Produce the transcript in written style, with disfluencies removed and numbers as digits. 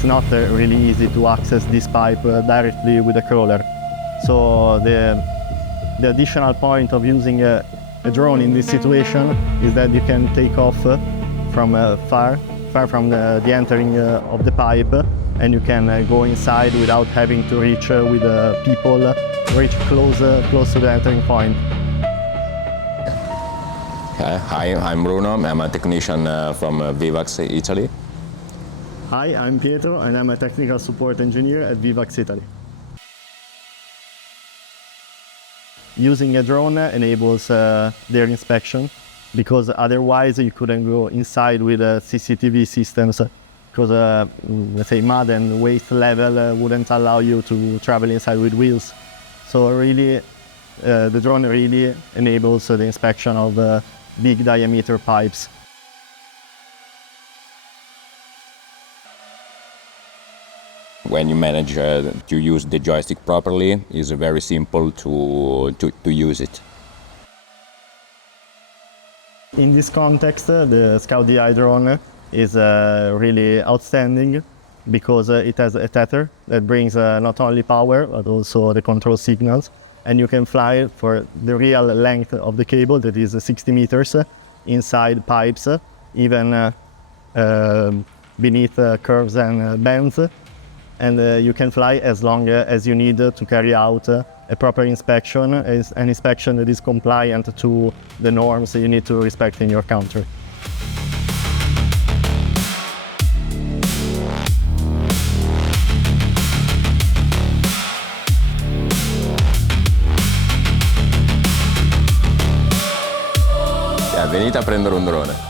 it's not really easy to access this pipe directly with a crawler. So the additional point of using a drone in this situation is that you can take off from far from the entering of the pipe, and you can go inside without having to reach with people, reach close to the entering point. Hi, I'm Bruno. I'm a technician from Vivax Italy. Hi, I'm Pietro, and I'm a technical support engineer at Vivax Italy. Using a drone enables their inspection, because otherwise you couldn't go inside with CCTV systems, because let's say mud and waste level wouldn't allow you to travel inside with wheels. So really, the drone really enables the inspection of big diameter pipes. When you manage to use the joystick properly, it's very simple to use it. In this context, the Scout DI drone is really outstanding, because it has a tether that brings not only power but also the control signals, and you can fly for the real length of the cable, that is 60 meters, inside pipes, even beneath curves and bends, and you can fly as long as you need to carry out a proper inspection, an inspection that is compliant to the norms you need to respect in your country. Venite a prendere un drone.